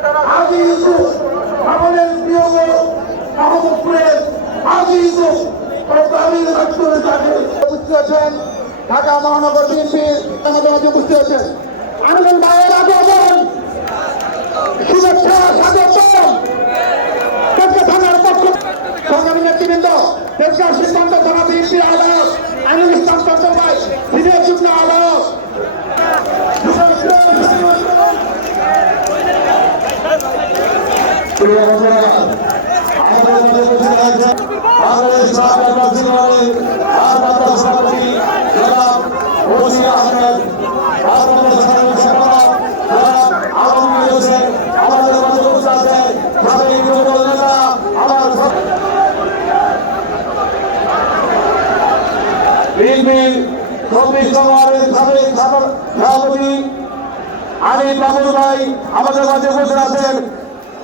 আজি ইউসুফ, আমাদের প্রিয় মাহমুদপুরের আজি ইউসুফ আমি রাষ্ট্রে তাকে উপস্থিত আছেন, ঢাকা মহানগর বিএনপির আমাদের উপস্থিত আছেন। আনন্দ ভাইয়ের আগমন শুভেচ্ছা, স্বাগতম। দেশকে থানার পক্ষ সংগ্রামী নেতৃবৃন্দ সিদ্ধান্ত থানা বিএনপির আহ্বায়ক আইনুল ইসলাম চন্দ্র ভাই সিনিয়র যুগ্ম আহ্বায়ক প্রিয় বন্ধুরা, আমাদের মধ্যে উপস্থিত আছেন বাংলাদেশ সরকার প্রার্থীগণের ভারপ্রাপ্ত সভাপতি জনাব ওসি আহমেদ, ভারপ্রাপ্ত সরকারের সেবক জনাব আলমগীর হোসেন, আমাদের মধ্যে উপস্থিত আছেন সাবেক যুবদল নেতা, আমার বিএনপির চব্বিশ নম্বরের সাবেক সভাপতি বাবুল ভাই আমাদের মাঝে বসে আছেন।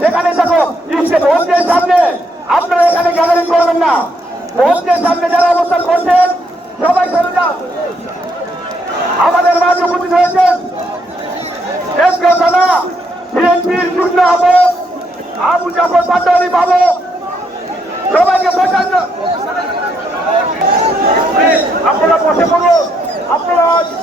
না দেখো ইসে ভোটের সামনে। আপনারা এখানে গ্যাদারিং করবেন না। ভোটের সামনে যারা অবস্থান করছেন, সবাই চলে যান। আমাদের মাঝে উপস্থিত হয়েছেন আবু জাফর পাটোয়ারি বাবু। সবাইকে বসার জন্য প্লিজ, আপনারা বসে পড়ুন আপনারা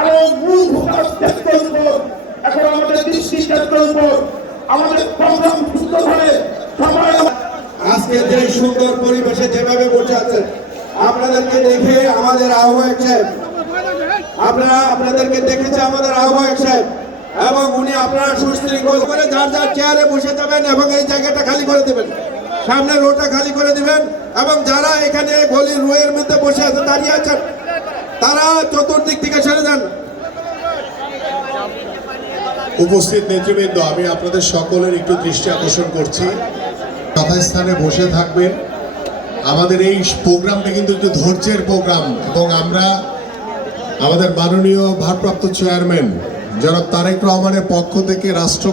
আরও আমাদের দৃষ্টি আজকে যে সুন্দর পরিবেশে যেভাবে বসে আছেন আপনাদেরকে দেখে আমাদের আহ্বায়ক সাহেব, আপনারা আপনাদেরকে দেখেছে আমাদের আহ্বায়ক সাহেব, এবং উনি আপনারা সুশৃঙ্খল করে যার যার চেয়ারে বসে যাবেন এবং এই জায়গাটা খালি করে দেবেন। সামনে রোটা খালি করে দিবেন, এবং যারা এখানে গলির রুয়ের মধ্যে বসে আছে, দাঁড়িয়ে আছেন তারা চতুর্দিক থেকে সরে যান। উপস্থিত নেতৃবৃন্দ, আমি আপনাদের সকলের একটু দৃষ্টি আকর্ষণ করছি। যথাস্থানে বসে থাকবেন। আমাদের এই প্রোগ্রামটা কিন্তু একটু ধৈর্যের প্রোগ্রাম এবং আমরা আমাদের মাননীয় ভারপ্রাপ্ত চেয়ারম্যান জনাব তারেক রহমানের পক্ষ থেকে রাষ্ট্র